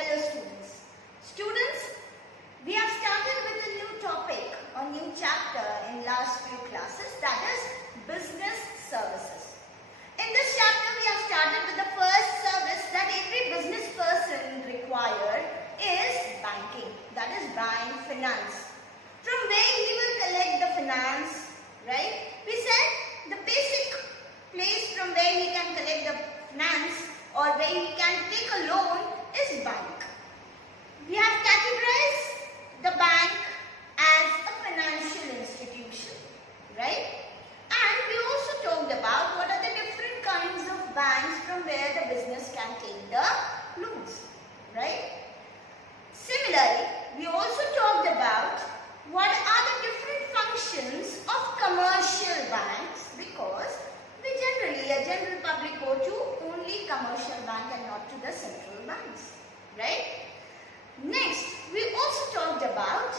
Hello students. Students, we have started with a new topic or new chapter in last few classes, that is business services. In this chapter we have started with the first service that every business person requires is banking, that is buying finance. From where he will collect the finance, right? We said the basic place from where he can collect the finance or where he can take a loan is bank. We have categorized the bank as a financial institution, right? And we also talked about what are the different kinds of banks from where the business can take the loans, right? Similarly, we also talked about what are the different functions of commercial banks, because we generally, a general public go to only commercial bank and not to the central banks, right? Next, we also talked about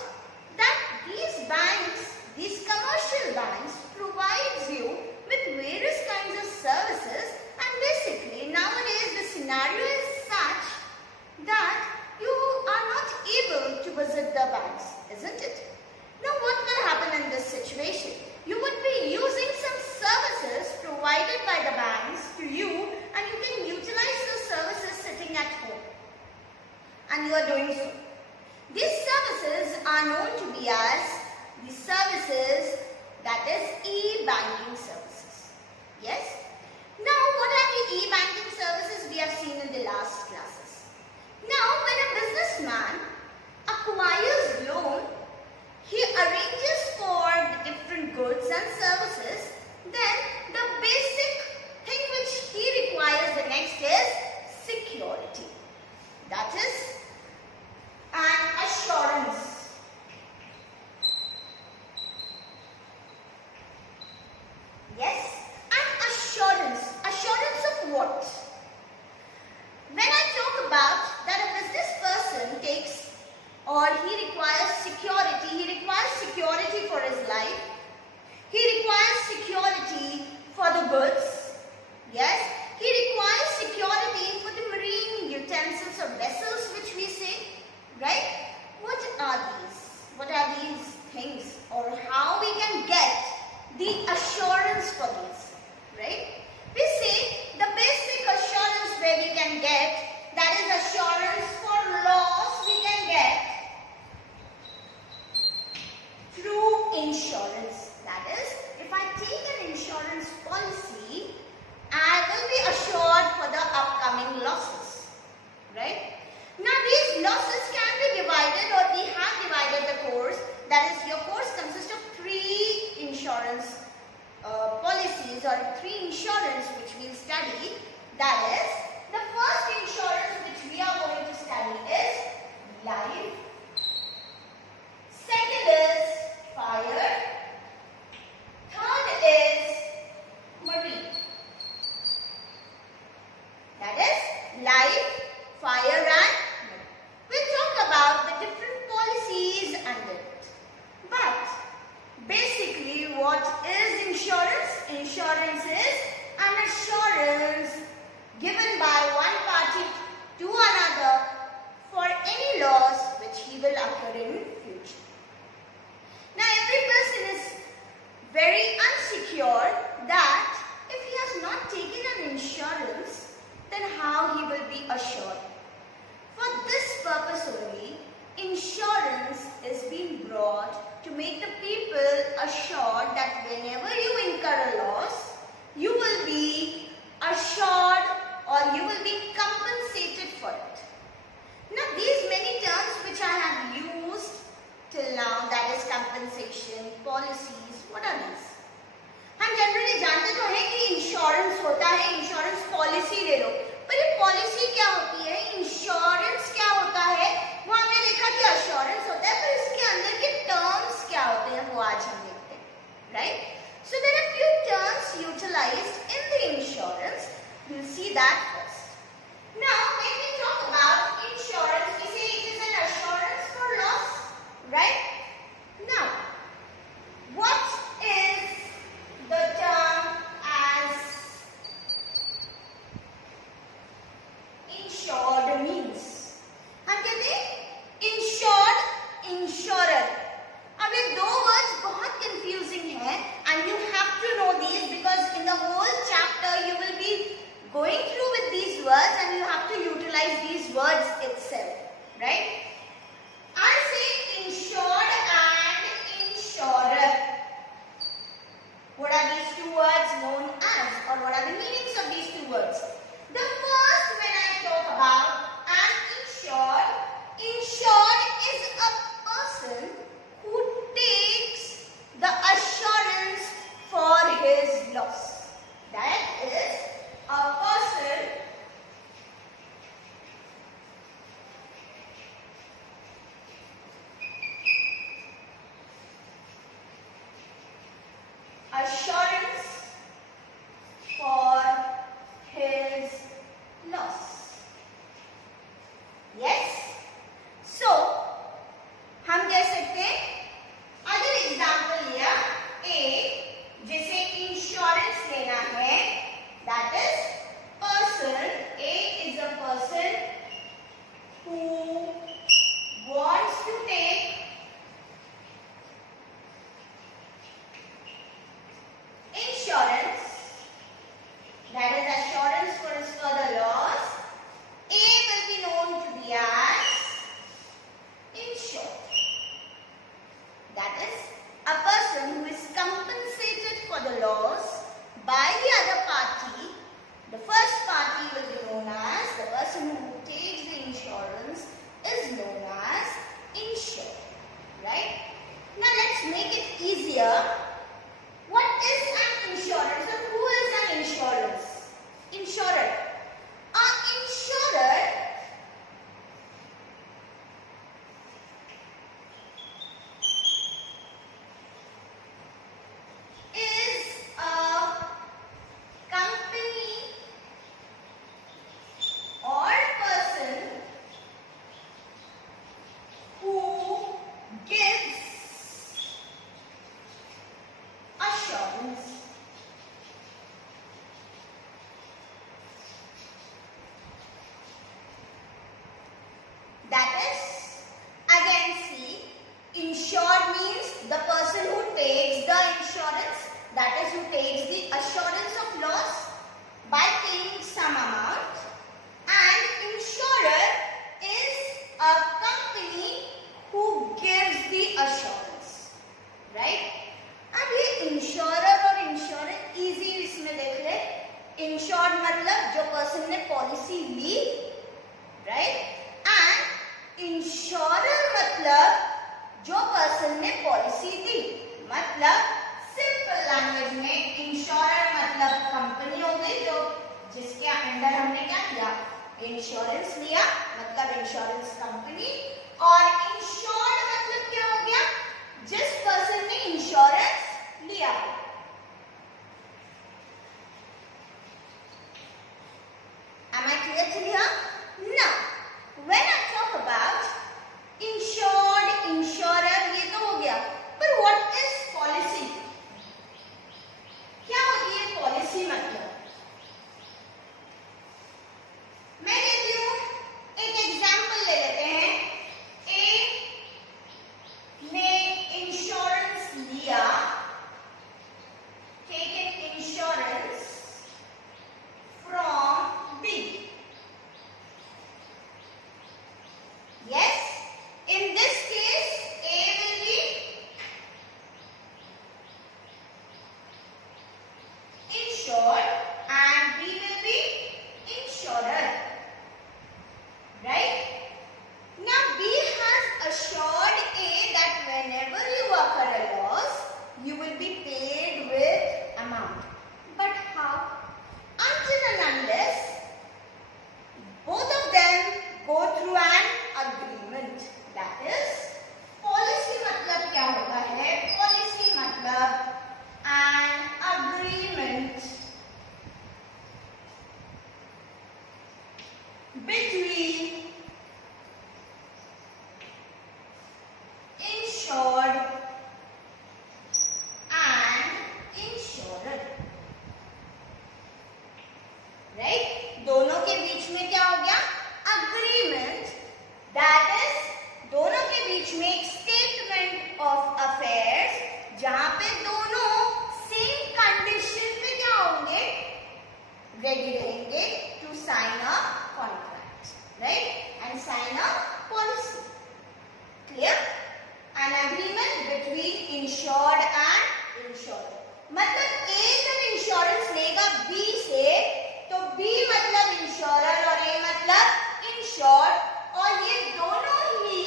that these banks, these commercial banks provides you with various kinds of services, and basically nowadays the scenario is such that you are not able to visit the banks, isn't it? Now what will happen in this situation? You would be using some services provided by the banks to you, and you can utilize those services sitting at home. And you are doing so. These services are known to be as the services that is e-banking services. Yes? Now what are the e-banking services we have seen in the last classes? Now when a businessman acquires loan, he arranges for the different goods and services, then the basic thing which he requires the next is security. That is an assurance. Yes, an assurance. Assurance of what? When I talk about that a business person takes or he requires security for his life, he requires security for the goods, yes, he requires security for the marine utensils or vessels which we say, right? What are these? What are these things, or how we can get the assurance for these, right? We say the basic assurance where we can get, that is assurance for loss we can get through insurance. That is, if I take an insurance policy, I will be assured for the upcoming losses, right? Now these losses can be divided, or we have divided the course, that is your course consists of 3 insurance policies or 3 insurance which we will study. That is, the first insurance which we are going to study is life, second is fire, third is marine. That is life, fire and marine. We'll talk about the different policies under it. But basically what is insurance? Insurance is an assurance given by one party to another for any loss which he will occur in future. Now every person is very unsecure that if he has not taken an insurance, then how he will be assured. For this purpose only, insurance is being brought to make the people assured that whenever you incur a loss, you will be assured or you will be compensated for it. Now these many terms which I have used till now, that is compensation, policies, what are these? हम generally जानते तो हैं कि insurance होता है, insurance policy ले लो, पर ये पॉलिसी क्या होती है, इंश्योरेंस क्या होता है, वो हमने देखा कि अश्योरेंस होता है, पर इसके अंदर के टर्म्स क्या होते हैं वो आज हम देखते हैं, right? So there are few terms utilized in the insurance. We'll see that first. Now when we talk about insurance, we say it is an assurance for loss, right? Now what is the term as insured means? The first party will be known as, the person who takes the insurance is known as insured, right? Now let's make it easier. What is an insurance or who is an insurance? Insurer. An insurer is a company or person who gives assurance. That is, again see, insured means the person who takes the insurance, that is who takes the assurance of loss by paying some amount, and insurer is a company who gives the assurance, right? अब ये insurer और insurance easy इसमें देख ले. Insured मतलब जो person ने policy ली, राइट, एंड इंश्योरर मतलब जो पर्सन ने पॉलिसी दी. मतलब सिंपल लैंग्वेज में इंश्योरर मतलब कंपनी हो गई जो जिसके अंडर हमने क्या किया, इंश्योरेंस लिया, मतलब इंश्योरेंस कंपनी. और इंश्योर्ड मतलब क्या हो गया, जिस पर्सन ने इंश्योरेंस लिया. Am I clear till here? Now, when I talk about insured, insurer, ये तो हो गया. But what is policy? क्या होती है पॉलिसी मतलब? मैं कहती हूँ एक एग्जाम्पल ले लेते हैं. ए ने इंश्योरेंस लिया, taken insurance from B. Yes, in this case A will be insured and B will be insurer, right? Now B has assured A that whenever you occur a loss, you will be paid with amount. But how? Until and unless both of them go through an agreement. That is, policy मतलब क्या होता है? Policy मतलब an agreement between insured and insurer, right? दोनों के बीच में क्या हो गया? Agreement. That is, दोनों के बीच में एक statement of affairs जहां पे दोनों same condition पे क्या होंगे? Ready रहेंगे to sign a contract, right? And sign a policy. Clear? An agreement between insured and insured. मतलब A जब इंश्योरेंस लेगा B से, तो B मतलब इंश्योरर और A मतलब इंश्योर्ड, और ये दोनों ही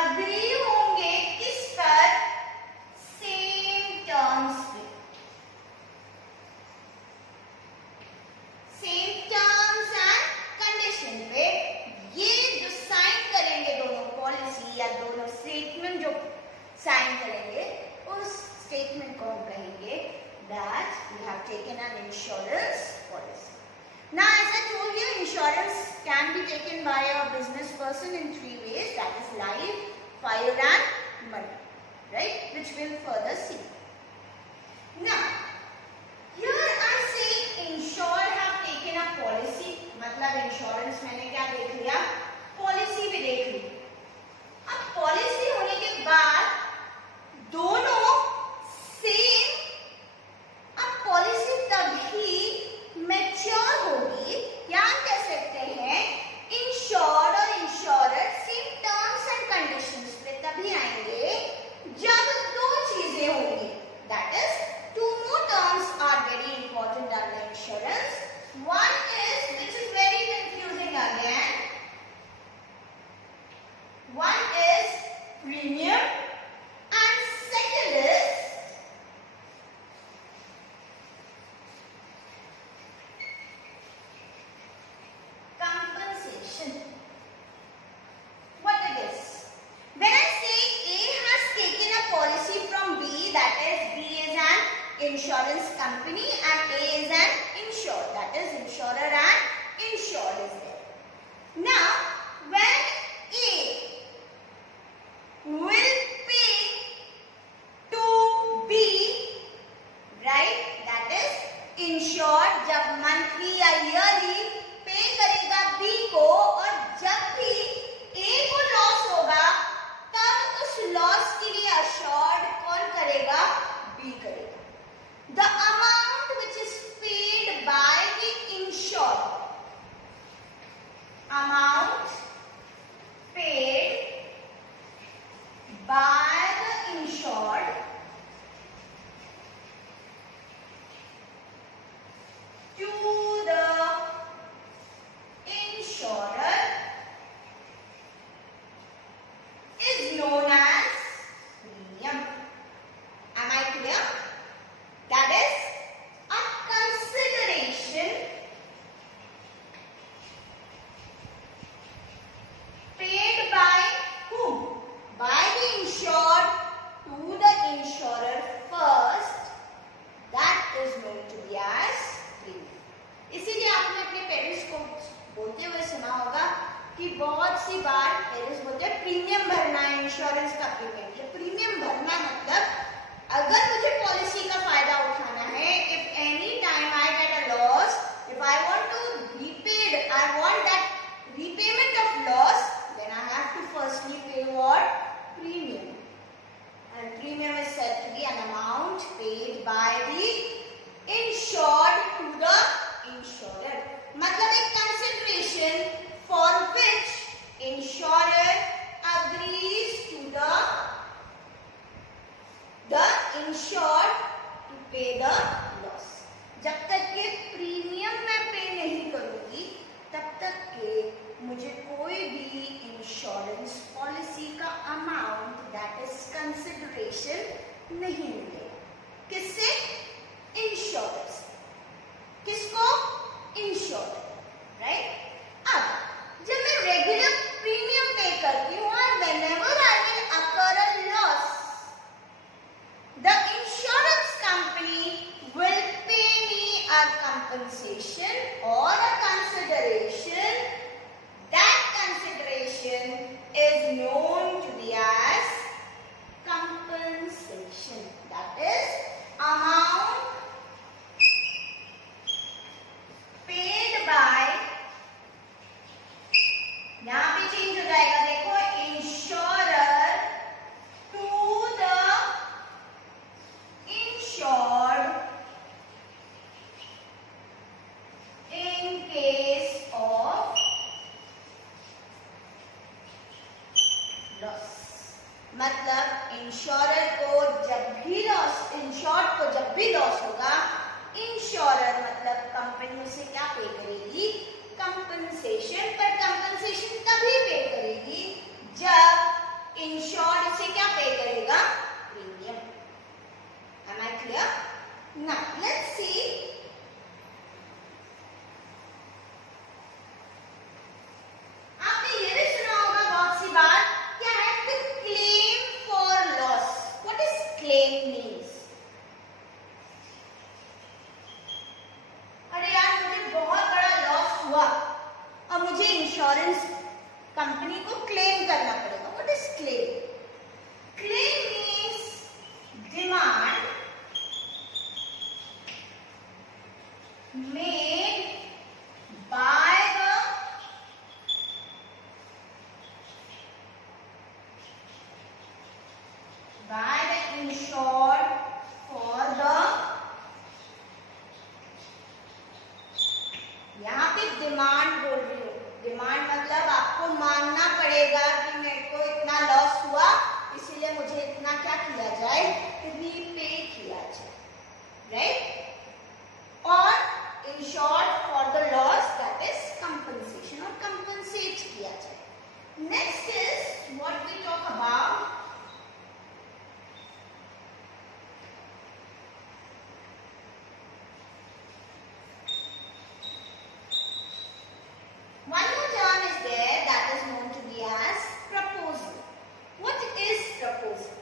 अग्री होंगे किस पर? सेम टर्म्स पे. सेम टर्म्स एंड कंडीशन पे ये जो साइन करेंगे दोनों पॉलिसी या दोनों स्टेटमेंट जो साइन करेंगे, उस स्टेटमेंट को हम कहेंगे that we have taken an insurance policy. Now, as I told you, insurance can be taken by a business person in 3 ways, that is life, fire and money, right? Which we'll further see. Now, here I say insured have taken a policy, मतलब insurance मैंने क्या देख लिया? Policy भी देख ली. अब policy होने के बाद दोनों सेम. अब पॉलिसी तभी मैच्योर होगी, या कह सकते हैं इंश्योर्ड और insurer same terms and conditions पे तभी आएंगे जब दो चीजें insured to pay the loss. जब तक के प्रीमियम मैं पे नहीं करूंगी तब तक के मुझे कोई भी इंश्योरेंस पॉलिसी का अमाउंट दैट इज कंसिडरेशन नहीं मिलेगा. किससे? इंश्योरेंस. किसको? इंश्योर. राइट. अब जब मैं रेगुलर प्रीमियम पे करती हूँ और whenever I will occur a loss, the insurance company will pay me a compensation or a consideration. That consideration is known to be as compensation. That is amount paid by, यहाँ पे change हो जाएगा देखो, insurer to the insured in case of loss. मतलब insurer को जब भी loss, insured को जब भी लॉस होगा, इंश्योरर मतलब कंपनी उसे क्या पे करेगी? कंपनसेशन. पर कंपनसेशन तभी पे करेगी जब इंश्योर्ड उसे क्या पे करेगा? Premium. Am I clear? Now let's see. आपने ये भी सुना होगा बहुत सी बार, क्या है? To claim for loss. What does claim means? अरे यार मुझे बहुत बड़ा लॉस हुआ और मुझे इंश्योरेंस कंपनी को क्लेम करना पड़ेगा. What is claim? Claim means demand made by the insured for the, यहाँ पे डिमांड बोल रही हूँ. डिमांड मतलब आपको मानना पड़ेगा कि मेरे को इतना लॉस हुआ, इसीलिए मुझे इतना क्या किया जाए? रीपे किया जाए. राइट. और insured for the loss that is compensation, और कंपनसेट किया जाए. Next is what we talk about one more term is there that is known to be as proposal. What is proposal?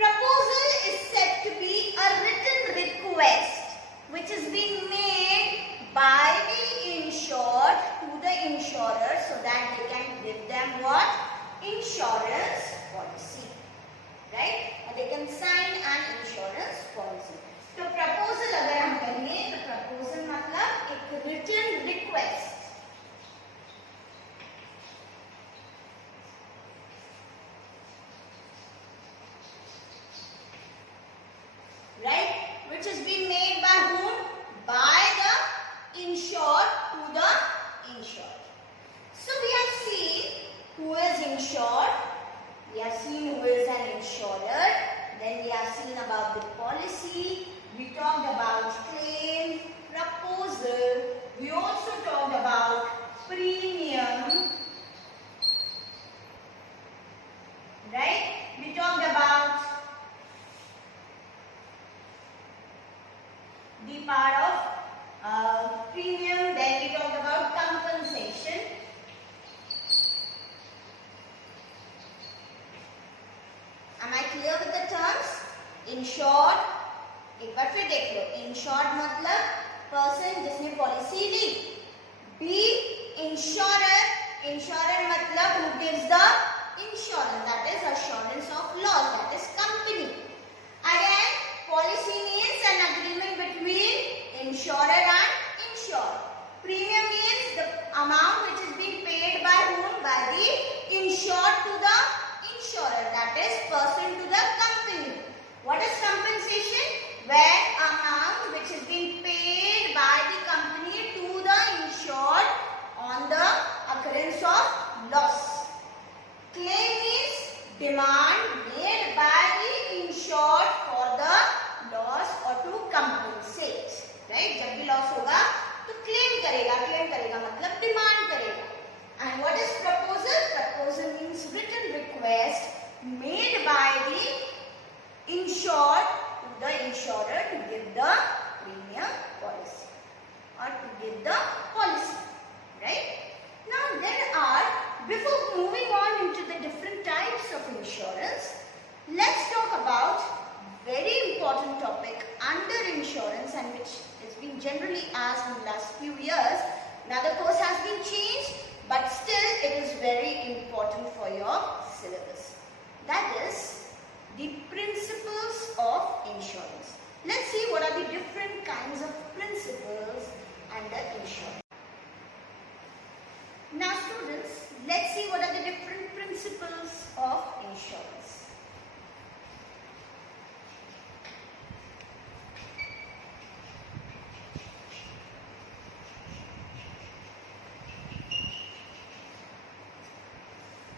Proposal is said to be a written request which is being made by the insured to the insurer so that they can give them what? Insurance policy. Right? Or they can sign an insurance policy. तो proposal अगर हम कहेंगे तो proposal मतलब एक written request. Right? Which has been made by whom? By the insured to the insured. So we have seen who is insured, we have seen who is an insurer, then we have seen about the policy, we talked about claim, proposal, we also talked about premium, right? We talked about the part of premium, then we talked about compensation. Am I clear with the terms? Insured, एक बार फिर देख लो. Insured मतलब person जिसने policy ली. B insurer, insurer मतलब who gives the insurance, that is assurance of loss, that is company. Again, policy means an agreement between insurer and insured. Premium means the amount which is being paid by whom? By the insured to the insurer, that is person to the company. What is compensation? Where amount which is being paid by the company to the insured on the occurrence of loss. Claim means demand made by the insured for topic under insurance and which has been generally asked in the last few years. Now the course has been changed, but still it is very important for your syllabus. That is the principles of insurance. Let's see what are the different kinds of principles under insurance. Now students, let's see what are the different principles of insurance.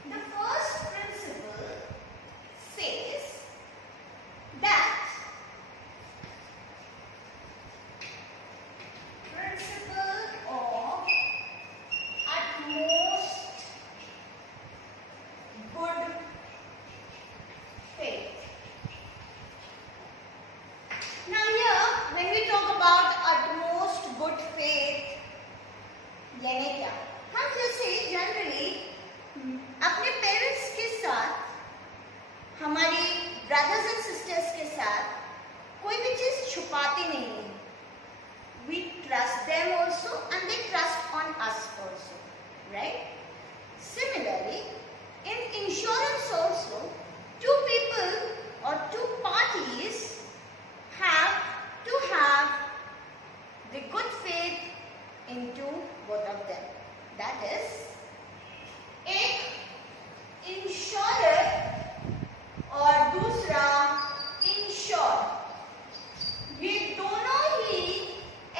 The first principle says that principle of utmost good faith. Now here, when we talk about utmost good faith, यानी क्या? हम जैसे generally अपने parents के साथ, हमारी brothers and sisters के साथ कोई भी चीज छुपाते नहीं हैं. We trust them also and they trust on us also, right? Similarly, in insurance also, two people or two parties have to have the good faith into both of them. That is, एक insurer और दूसरा insured, ये दोनों ही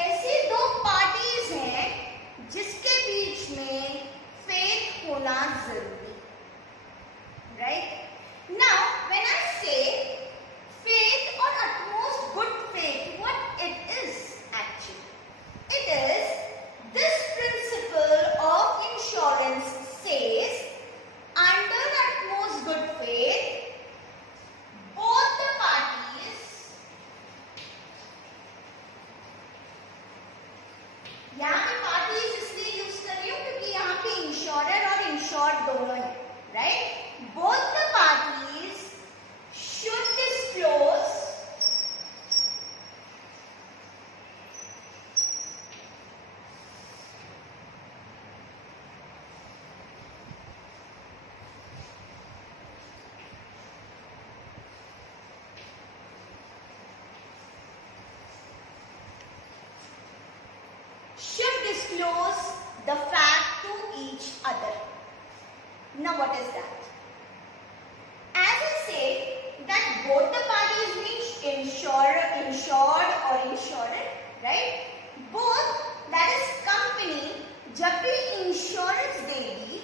ऐसी दो parties हैं जिसके बीच में फेथ होना जरूरी. राइट? नाउ व्हेन आई से faith or utmost good faith, what it is actually? It is this principle of insurance says under utmost good faith, both the parties, यहाँ पे parties इसलिए यूज कर रही हूँ क्योंकि यहाँ पे इंश्योरर और इंश्योर्ड दोनों है. Right? Both the parties should disclose the fact to each other. Now what is that? As I say that both the parties means insured or insured, right? Both, that is company जब भी insurance देगी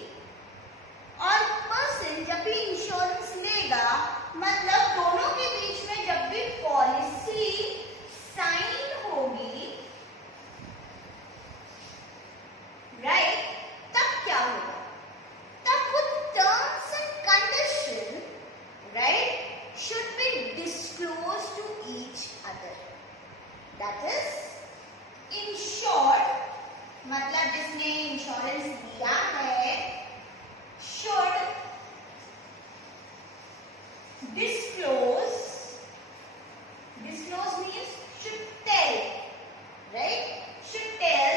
और person जब भी insurance लेगा, मतलब दोनों के बीच में जब भी पॉलिसी साइन होगी, राइट, तब क्या होगा? तब वो terms and condition, right, should be disclose to each other. That is insured, मतलब जिसने इंश्योरेंस दिया है should disclose means should tell, right? Should tell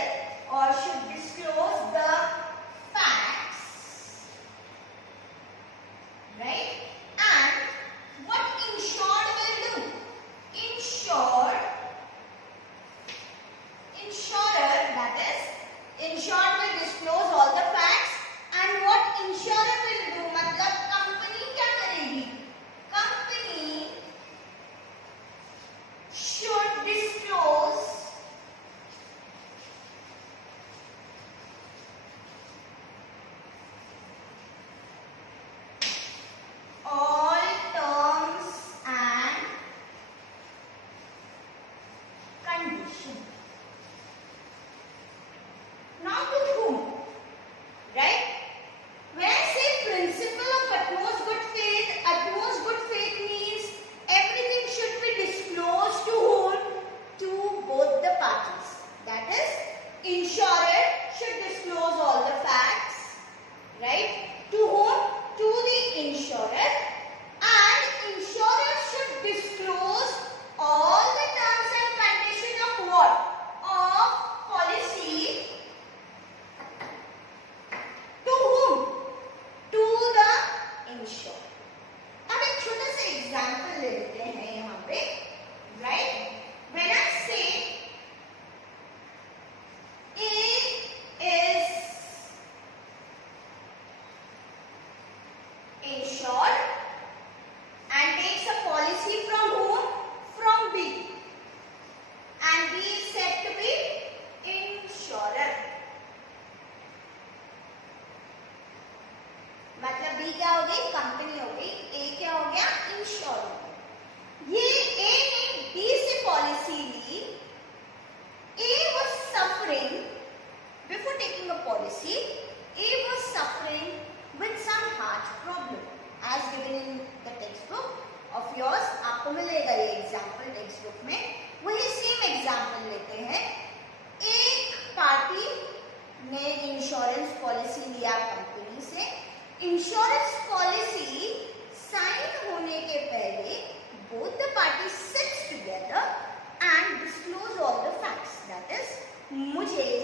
or should disclose the facts, right? And what insured will do? Insurer, that is insured will disclose all the facts. And what insurer will do, मतलब company क्या करेगी? Company should disclose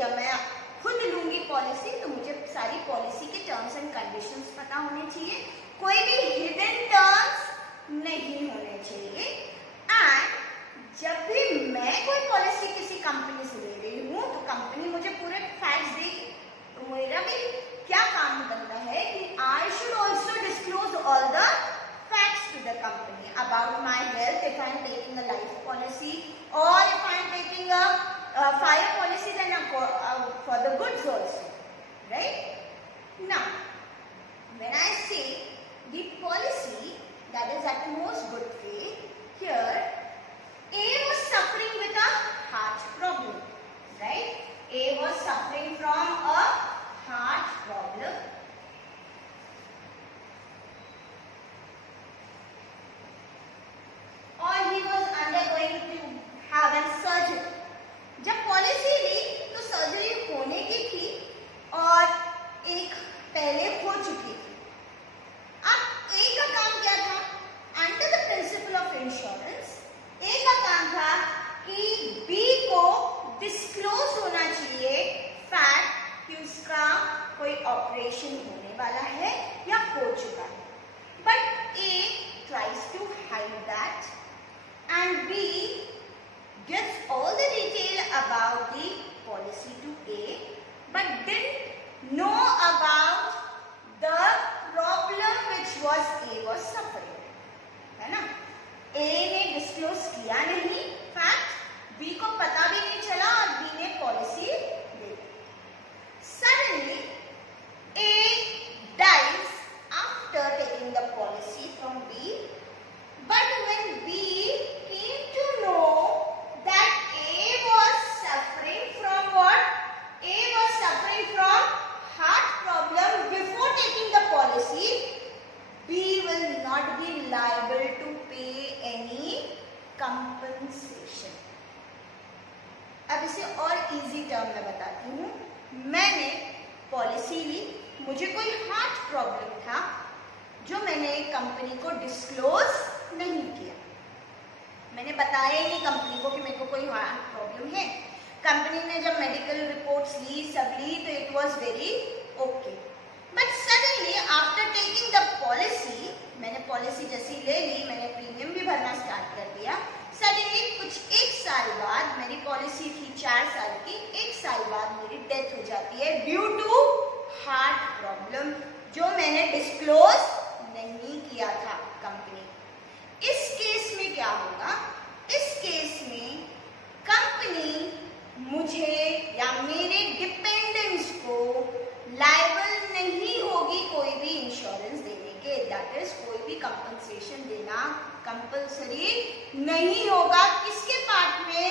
जब मैं खुद लूंगी policy तो मुझे सारी पॉलिसी के टर्म्स एंड कंडीशंस पता होने चाहिए, कोई भी हिडन टर्म्स नहीं होने चाहिए। एंड जब भी मैं कोई पॉलिसी किसी कंपनी से ले रही हूँ तो कंपनी मुझे पूरे फैक्ट्स देगी, तो मेरा भी क्या काम बनता है कि I should also disclose all the facts to the company about my health if I am taking a life policy or if I am taking a fire policy, then for the goods also, right? Now, when I say the policy that is at the most good faith, here A was suffering with a heart problem, right? A was suffering from a heart problem. Or he was undergoing to have a surgery. जब policy ली तो surgery होने की थी और एक पहले हो चुकी थी। अब ए का काम क्या था? Under the principle of insurance ए का काम था कि बी को डिस्क्लोज होना चाहिए फैक्ट कि उसका कोई ऑपरेशन होने वाला है या हो चुका है, but a tries to hide that and B gives all the detail about the policy to A but didn't know about the problem which A was suffering, है ना? A ने disclose किया नहीं fact, B को पता भी नहीं चला और B ने policy they the. Suddenly A dies after taking the policy from B, but when B came to know that A was suffering from what? A was suffering from heart problem before taking the policy, B will not be liable to pay any compensation. अब इसे और easy term में बताती हूँ। मैंने policy ली, मुझे कोई heart problem था जो मैंने कंपनी को डिस्क्लोज नहीं किया, मैंने बताया ही नहीं कंपनी को कि मेरे को कोई हार्ट प्रॉब्लम है। कंपनी ने जब मेडिकल रिपोर्ट्स ली सब ली तो it was very okay, but suddenly after taking the policy, मैंने पॉलिसी जैसी ले ली, मैंने प्रीमियम भी भरना स्टार्ट कर दिया। सडनली कुछ एक साल बाद, मेरी पॉलिसी थी 4 साल की, 1 साल बाद मेरी डेथ हो जाती है ड्यू टू हार्ट प्रॉब्लम जो मैंने डिस्क्लोज नहीं किया था कंपनी। इस केस में क्या होगा? इस केस में कंपनी मुझे या मेरे डिपेंडेंट्स को लायबल नहीं होगी कोई भी इंश्योरेंस देने के, दैट इज कोई भी कंपनसेशन देना कंपलसरी नहीं होगा। किसके पार्ट में?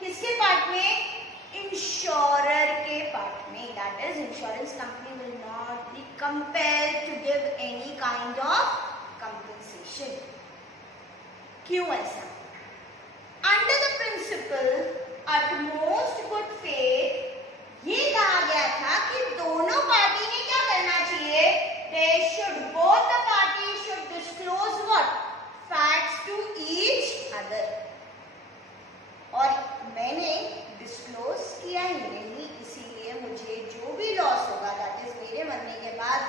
किसके पार्ट में? इंश्योरर के पार्ट में, that is insurance company will not be compelled to give any kind of compensation. क्यों ऐसा? Under the principle utmost good faith ये कहा गया था कि दोनों पार्टी ने क्या करना चाहिए? They should both the party should disclose what? Facts to each other. और मैंने डिस्क्लोज किया ही नहीं, इसीलिए मुझे जो भी लॉस होगा, दैट इज मेरे मरने के बाद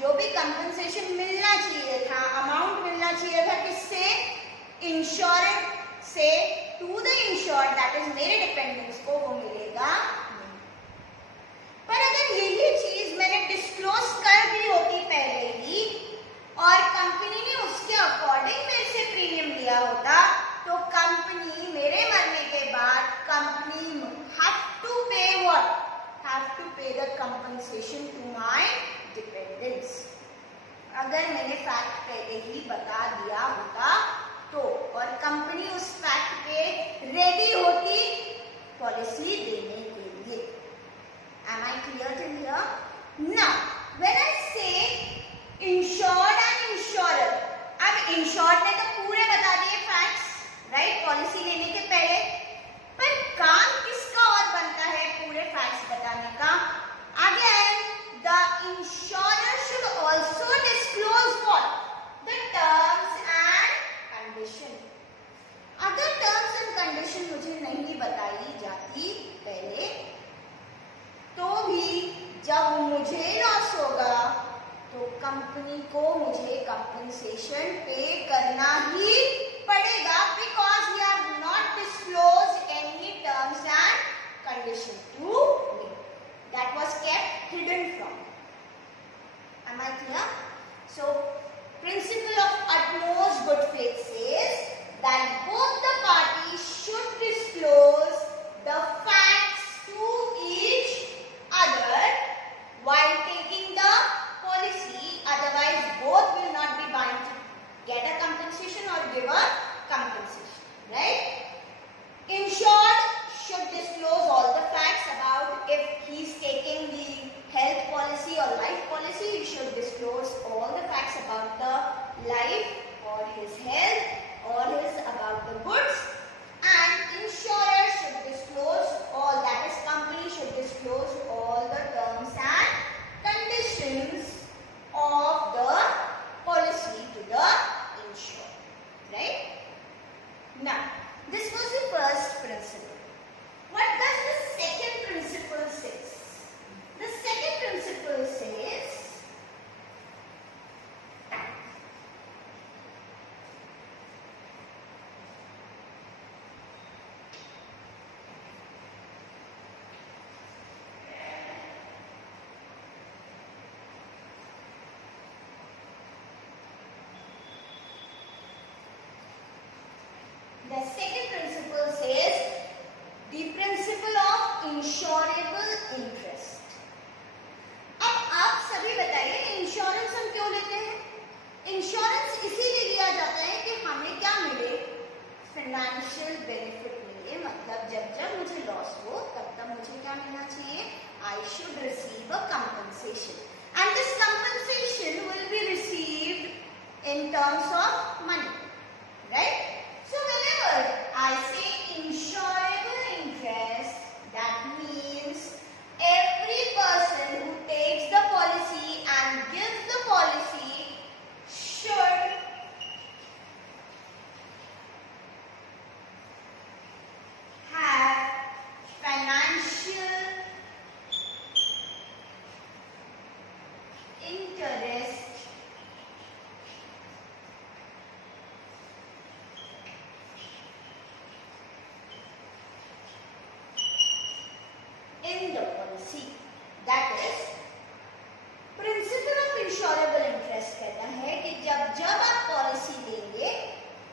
जो भी कंपनसेशन मिलना चाहिए था, अमाउंट मिलना चाहिए था, किससे? इंश्योरेंस से to the insured, that is मेरे डिपेंडेंट्स को, वो मिलेगा नहीं। पर अगर यही चीज मैंने डिस्क्लोज कर दी होती पहले ही और कंपनी ने उसके अकॉर्डिंग मेरे से प्रीमियम लिया होता तो कंपनी मेरे मरने के बाद company have to pay what? Have to pay the compensation to my dependents. अगर मैंने फैक्ट पहले ही बता दिया होता तो, और कंपनी उस फैक्ट पे रेडी होती पॉलिसी देने के लिए। Am I clear till here? Now, when I say insured and insurer, अब insured ने तो पूरे बता दिए फैक्ट्स, राइट, पॉलिसी लेने के पहले, पर काम किसका और बनता है पूरे फैक्ट्स बताने का? Again, the insurer should also disclose what? The terms and condition. अगर टर्म्स एंड कंडीशन मुझे नहीं बताई जाती पहले जब मुझे लॉस होगा तो कंपनी को मुझे कंपनसेशन पे करना ही पड़ेगा, because we have not disclosed any terms and condition to me, that was kept hidden from. Am I clear? So, principle of utmost good faith says that both the parties should disclose the facts to each other while taking the policy, otherwise both will not be bound to get a compensation or give a compensation, right? Insured should disclose all the facts about if he is taking the health policy or life policy. He should disclose all the facts about the life or his health or his about the goods, and insurer should disclose all, that is company should disclose all the terms and conditions of the policy to the insured, right? Now this was the first principle. What does the second principle say? The second principle says the principle of insurable interest. अब आप सभी बताइए insurance हम क्यों लेते हैं? Insurance इसीलिए लिया जाता है कि हमें क्या मिले, फाइनेंशियल बेनिफिट मिले, मतलब जब जब मुझे लॉस हो तब तब मुझे क्या मिलना चाहिए, I should receive a compensation, and this compensation will be received in terms of money, right? So whenever I say insurable interest, that means every person who takes the policy and gives the policy should have financial interest in the policy. That is, principle of insurable interest कहता है कि जब जब आप policy देंगे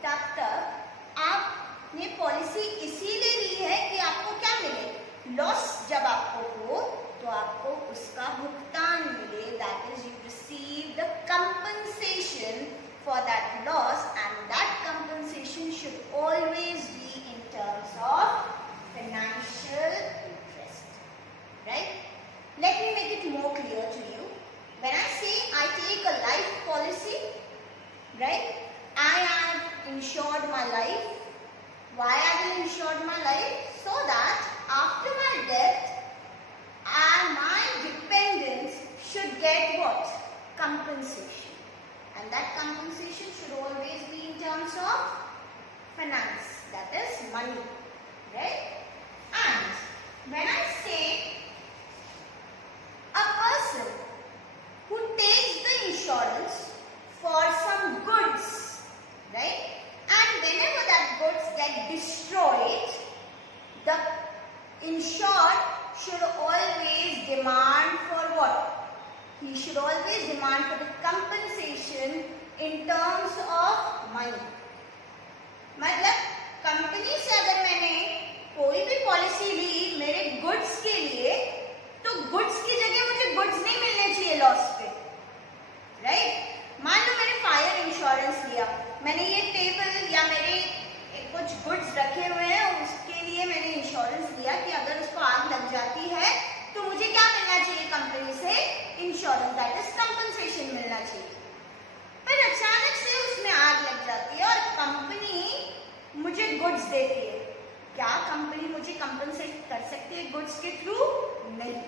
तब तक आपने पॉलिसी इसीलिए ली है कि आपको क्या मिले, लॉस जब आपको हो तो आपको उसका भुगतान मिले, that is you receive the compensation for that loss, and that compensation should always be in terms of financial interest, right? Let me make it more clear to you. When I say I take a life policy, right? I have insured my life. Why I will insure my life? So that after my death, my dependents should get what? Compensation. And that compensation should always be in terms of finance. That is money, right? And when I say a person who takes the insurance for some goods, right? And whenever that goods get destroyed, the insured should always demand for what? He should always demand for the compensation in terms of money. मतलब company से अगर मैंने कोई भी policy ली मेरे goods के लिए, तो गुड्स की जगह मुझे गुड्स नहीं मिलने चाहिए लॉस पे, राइट? मान लो मैंने फायर इंश्योरेंस लिया, मैंने ये टेबल या मेरे कुछ गुड्स रखे हुए हैं, उसके लिए मैंने इंश्योरेंस लिया कि अगर उसको आग लग जाती है तो मुझे क्या मिलना चाहिए कंपनी से, इंश्योरेंस, दैट इज कंपनसेशन मिलना चाहिए। पर अचानक से उसमें आग लग जाती है और कंपनी मुझे गुड्स देती है, क्या कंपनी मुझे कंपनसेट कर सकती है गुड्स के थ्रू? नहीं।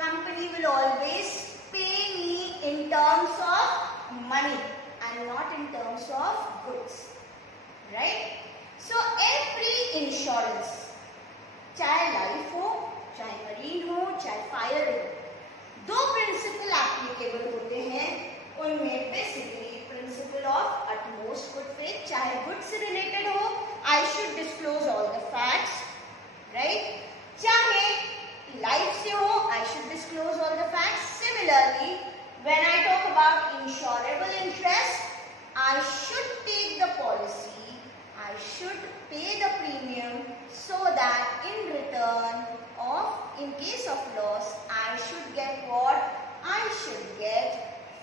कंपनी विल ऑलवेज पे मी in terms of money and not in terms of goods, right? So every insurance, चाहे लाइफ हो, चाहे मरीन हो, चाहे फायर हो, दो प्रिंसिपल एप्लीकेबल होते हैं, उनमें basically principle of utmost good faith, चाहे गुड से रिलेटेड हो, I should disclose all the facts, right, चाहे लाइफ से हो, I should disclose all the facts. Similarly when I talk about insurable interest, I should take the policy, I should pay the premium so that in return of, in case of loss, I should get what? I should get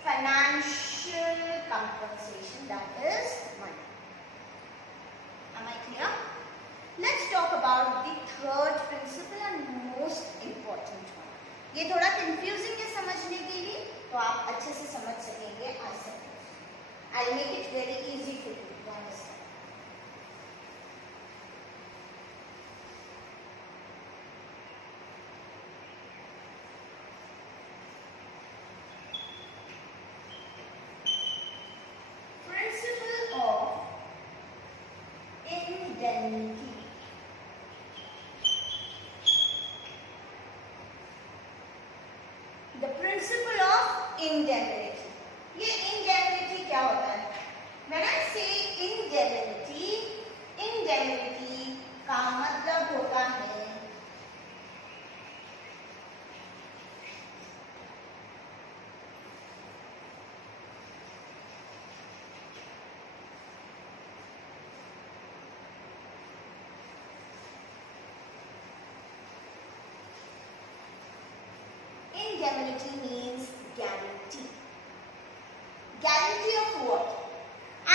financial compensation, that is money. Am I clear? Let's talk about the third principle and most important one. ये थोड़ा confusing है समझने के लिए, तो आप अच्छे से समझ सकेंगे आसानी. I'll make it very easy for you to understand. Principle of indemnity. The principle of indemnity. ये indemnity क्या होता है? When I say indemnity, indemnity का मतलब होता है indemnity means guarantee. Guarantee of what? I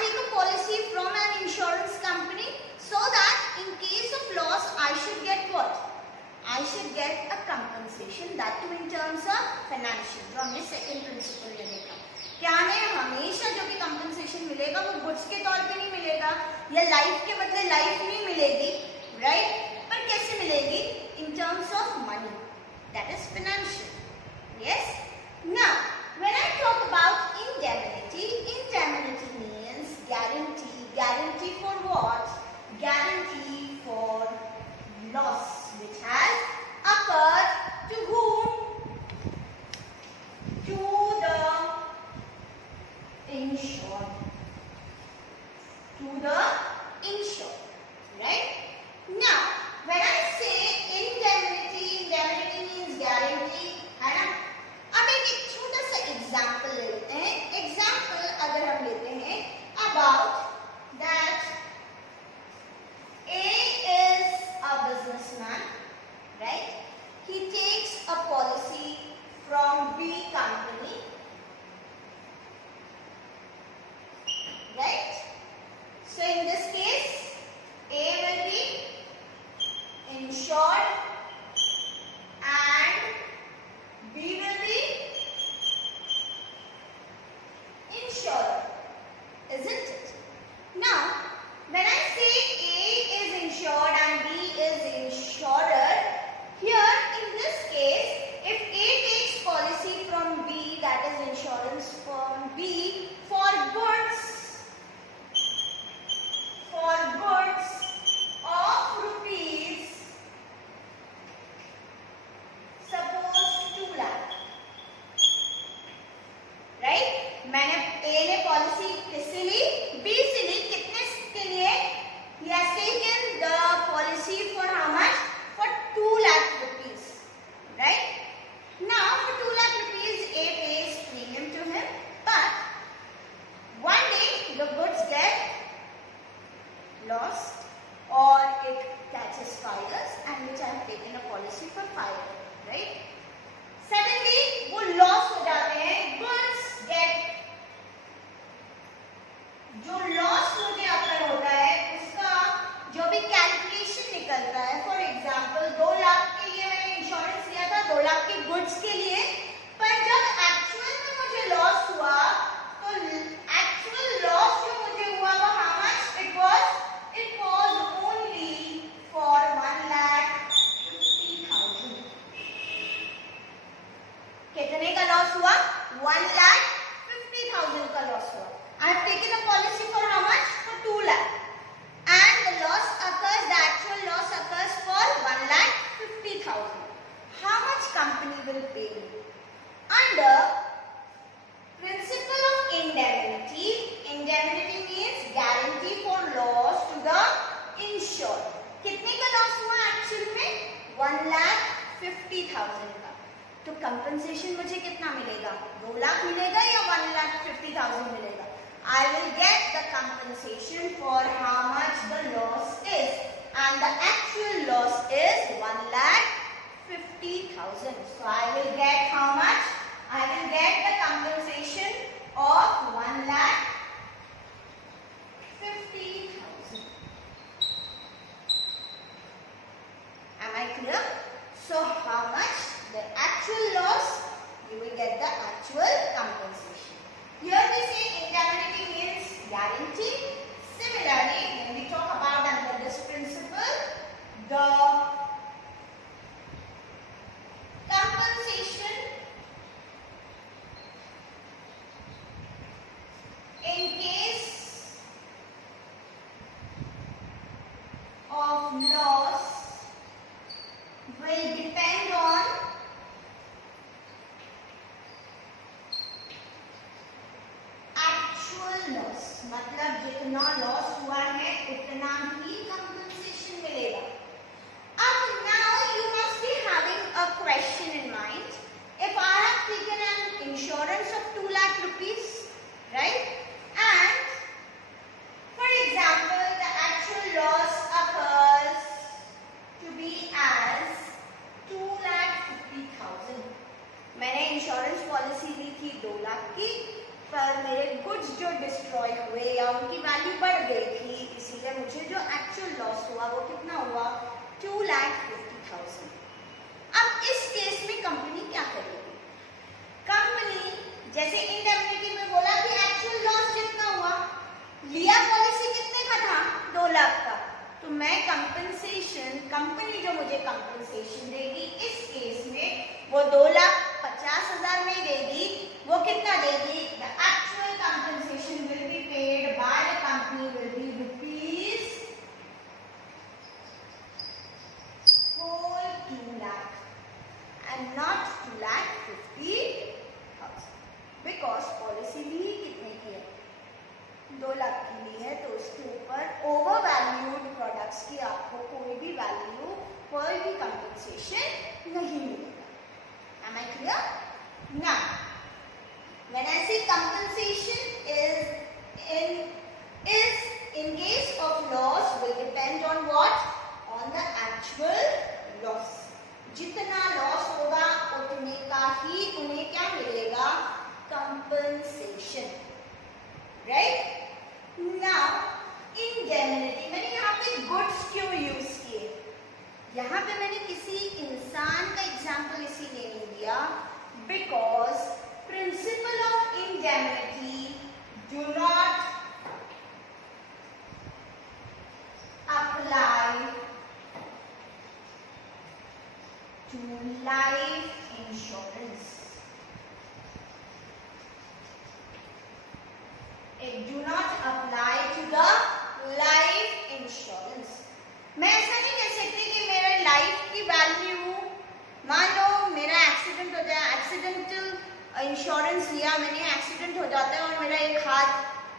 take a policy from an insurance company so that in case of loss I should get what? I should get a compensation, that too in terms of financial. जो हमने second principle में देखा, क्या हमें हमेशा जो भी compensation मिलेगा वो goods के तौर पे नहीं मिलेगा, या life के बदले life नहीं मिलेगी, right? पर कैसे मिलेगी? In terms of money, that is financial. Yes? Now when I talk about indemnity, indemnity means guarantee. Guarantee for what? Guarantee for loss which has occurred to whom? To the insured. To the insured. Right? Now, when I say indemnity, indemnity means guarantee, है ना? अब एक छोटा सा example लेते हैं. Example अगर हम लेते हैं about that A is a businessman, right? He takes a policy from B company, right? So in this case, A will be insured and B will be insured, isn't it? Now, when I say A is insured and B is insured, here in this case, if A takes policy from B, that is insurance from B for goods of rupees, suppose 2 lakh, right? मैंने A ने policy किससे ली? B से ली. कितने के लिए? He has taken the policy for how much? For 2 lakh rupees, right? Now for 2 lakh rupees A pays premium to him, but one day the goods get lost or it catches fires, and which I have taken a policy for fire, right? Suddenly वो loss हो जाते हैं, goods get, जो loss मुझे अगर होता है उसका जो भी कैलकुलेशन निकलता है, फॉर एग्जाम्पल 2 लाख के लिए मैंने इंश्योरेंस लिया था 2 लाख के गुड्स के लिए, पर जब एक्चुअल में मुझे लॉस हुआ तो एक्चुअल लॉस जो मुझे हुआ वो how much it was only for 1,50,000. कितने का लॉस हुआ? 1,50,000 का लॉस हुआ. I have taken a policy for how much? 50,000 का, तो कंपनसेशन मुझे कितना मिलेगा? 2 लाख मिलेगा या 1,50,000 मिलेगा? I will get the compensation for how much the loss is, and the actual loss is 1,50,000. So I will get how much? I will get the compensation of 1,50,000. Am I clear? So how much the actual loss? You will get the actual compensation. Here we say indemnity means guarantee. Similarly, when we talk about under this principle, the compensation in case of loss will depend on actual loss. मतलब जितना loss हुआ है उतना ही compensation मिलेगा. अब now you must be having a question in mind. If I have taken an insurance of 2 lakh rupees, right? And for example, the actual loss occurs to be as 2,50,000. मैंने insurance policy ली थी 2 लाख की, पर मेरे goods जो destroy हुए या उनकी value बढ़ गई थी, इसीलिए मुझे जो एक्चुअल लॉस हुआ वो कितना हुआ? 2,50,000. अब इस केस में कंपनी क्या करेगी? कंपनी जैसे इंडेमनिटी में बोला कि एक्चुअल लॉस जितना हुआ, लिया पॉलिसी कितने का था? 2 लाख का. तो मैं कंपनसेशन, कंपनी जो मुझे कंपनसेशन देगी इस केस में वो 2,50,000 नहीं देगी. वो कितना देगी? The actual compensation will be paid by the company will be rupees whole 2 lakh and not 2,50,000, because policy ली कितने की है? 2 लाख की ली है, तो उसके ऊपर ओवर वैल्यूड प्रोडक्ट्स की आपको कोई भी वैल्यू, कोई भी कंपनसेशन नहीं मिलेगा. Am I clear? Now, when I say compensation is in case of loss will depend on what? On the actual loss. जितना लॉस होगा उतने का ही उन्हें क्या मिलेगा? कंपनसेशन. राइट? नाउ इंडेमनिटी, मैंने यहाँ पे गुड्स क्यों यूज किए? यहाँ पे मैंने किसी इंसान का एग्जाम्पल इसीलिए नहीं दिया because principle of indemnity do not apply to life insurance. It do not apply to the life insurance. मैं ऐसा नहीं कह सकती कि मेरे लाइफ की वैल्यू, मान लो मेरा एक्सीडेंट हो जाए, एक्सीडेंटल इंश्योरेंस लिया मैंने, एक्सीडेंट हो जाता है और मेरा एक हाथ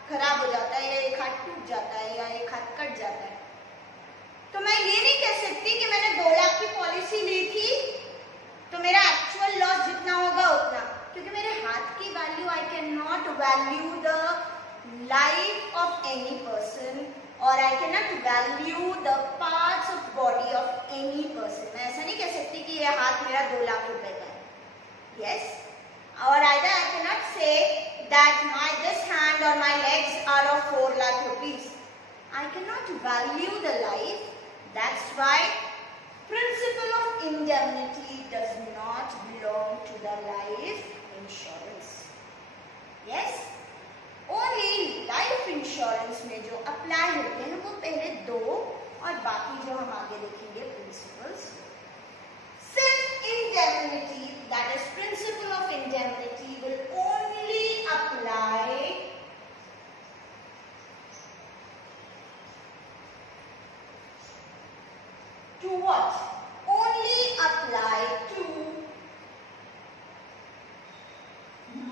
खराब हो जाता है या एक हाथ टूट जाता है या एक हाथ कट जाता है, तो मैं ये नहीं कह सकती कि मैंने 2 लाख की पॉलिसी ली थी तो मेरा एक्चुअल लॉस जितना होगा उतना, क्योंकि मेरे हाथ की value, I can not value the life of any person or I cannot value the parts of body of any person. मैं ऐसा नहीं कह सकती कि ये हाथ मेरा 2 लाख रुपए का है. Yes? Or either I cannot say that this hand or my legs are of 4 lakh rupees. I cannot value the life. That's why principle of indemnity does not belong to the life insurance. Yes? Only life insurance में जो apply होते हैं वो पहले 2 और बाकी जो हम आगे देखेंगे प्रिंसिपल्स. सिर्फ indemnity, that is principle of indemnity will only apply to what? Only apply to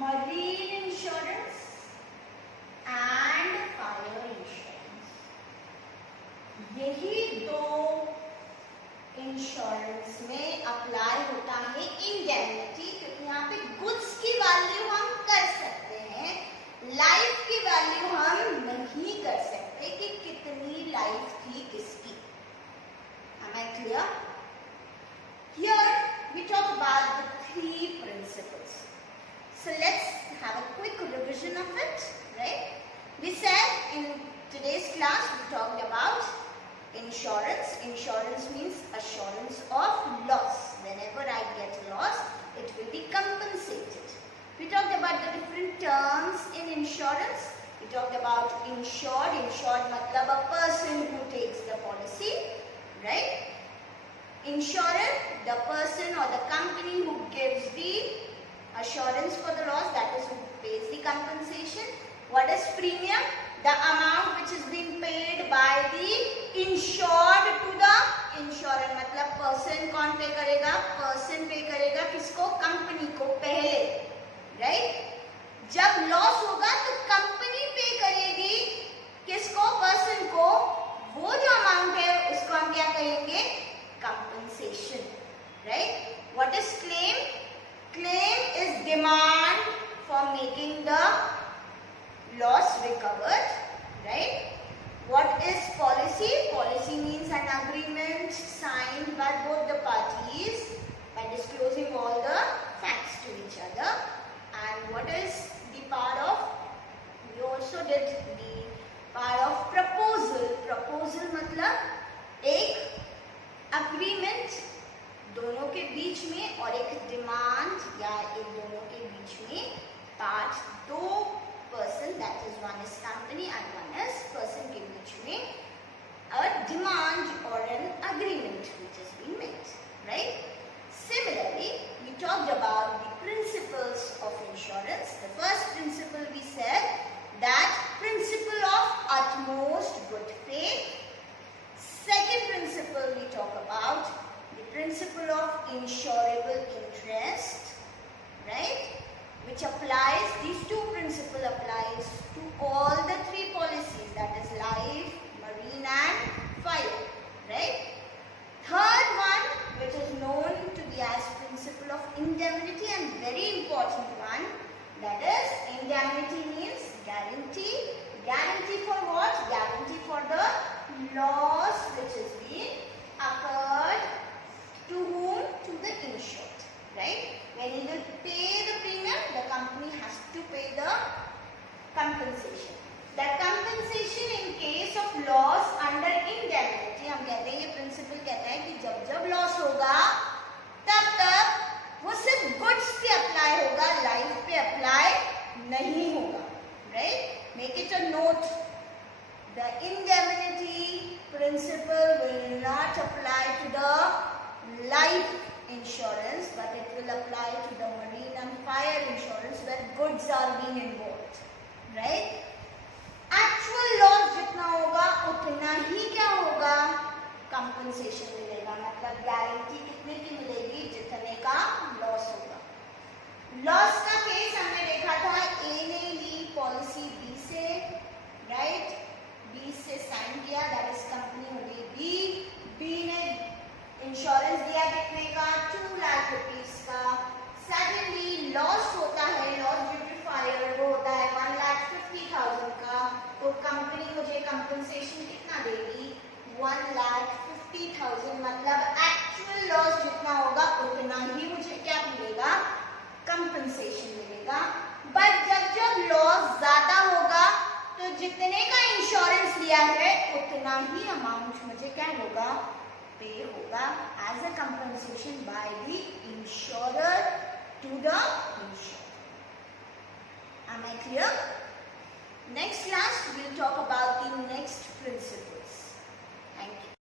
marine insurance and fire insurance. यही 2 इंश्योरेंस में अप्लाई होता है इंडेमनिटी, क्योंकि यहाँ पे गुड्स की वैल्यू हम कर सकते हैं, लाइफ की वैल्यू हम नहीं कर सकते कि कितनी लाइफ थी किसकी। Am I clear? Here we talk about the 3 principles. So let's have a quick revision of it, right? We said in today's class we talked about insurance. Insurance means assurance of loss. Whenever I get a loss, it will be compensated. We talked about the different terms in insurance. We talked about insured. Insured matlab a person who takes the policy, right? Insurer, the person or the company who gives the assurance for the loss, that is who pays the compensation. What is premium? The amount which is being paid by the insured to the insurer. मतलब person कौन पे करेगा? Person पे करेगा किसको? Company को पहले, right? जब लॉस होगा तो कंपनी पे करेगी किसको? पर्सन को। वो जो अमाउंट है उसको हम क्या कहेंगे? Compensation, right? What is claim? Claim is demand for making the loss recovered, right? What is policy? Policy means an agreement signed by both the parties by disclosing all the facts to each other. And what is the part of? We also did the part of proposal. Proposal मतलब एक agreement दोनों के बीच में और एक demand या एक दोनों के बीच में पार्ट दो person, that is one is company and one is person के बीच में a demand or an agreement which has been made, right? Similarly, we talked about the principles of insurance. The first principle we said that principle of utmost good faith. Second principle we talk about the principle of insurable interest, right? Which applies, these 2 principles applies to all the 3 policies, that is life, marine and fire, right? Third one, which is known to be as principle of indemnity, and very important one, that is indemnity means guarantee. Guarantee for what? Guarantee for the loss which is being occurred to whom? To the insured, right? When he will pay the premium, the company has to pay the compensation. That compensation in case of loss under indemnity, हम कहते हैं, ये principal कहता है कि जब जब loss होगा तब तक वो सिर्फ गुड्स पे अप्लाई होगा, लाइफ पे अप्लाई नहीं होगा, right? Make it a note. The indemnity principle will not apply to the life insurance, but it will apply to the marine and fire insurance where goods are being involved, right? Actual loss जितना होगा उतना ही क्या होगा? Compensation मिलेगा, मतलब guarantee कितने की मिलेगी? जितने का लॉस होगा। लॉस का केस हमने देखा था, ए ने ली पॉलिसी बी से, राइट? बी से साइन किया, दैट इज कंपनी हो गई बी। बी ने इंश्योरेंस दिया कितने का? 2 लाख रुपीस का। सडनली लॉस होता है, लॉस ड्यू टू फायर, वो होता है 1,50,000 का। तो कंपनी मुझे कंपनसेशन कितना देगी? 1,50,000, मतलब एक्चुअल लॉस जितना होगा उतना ही मुझे क्या मिलेगा? कंपनसेशन मिलेगा। बट जब लॉस ज्यादा होगा तो जितने का इंश्योरेंस लिया है उतना ही अमाउंट मुझे क्या होगा? पे होगा as a compensation by the insurer to the insured. Am I clear? Next class we will talk about the next principles. Thank you.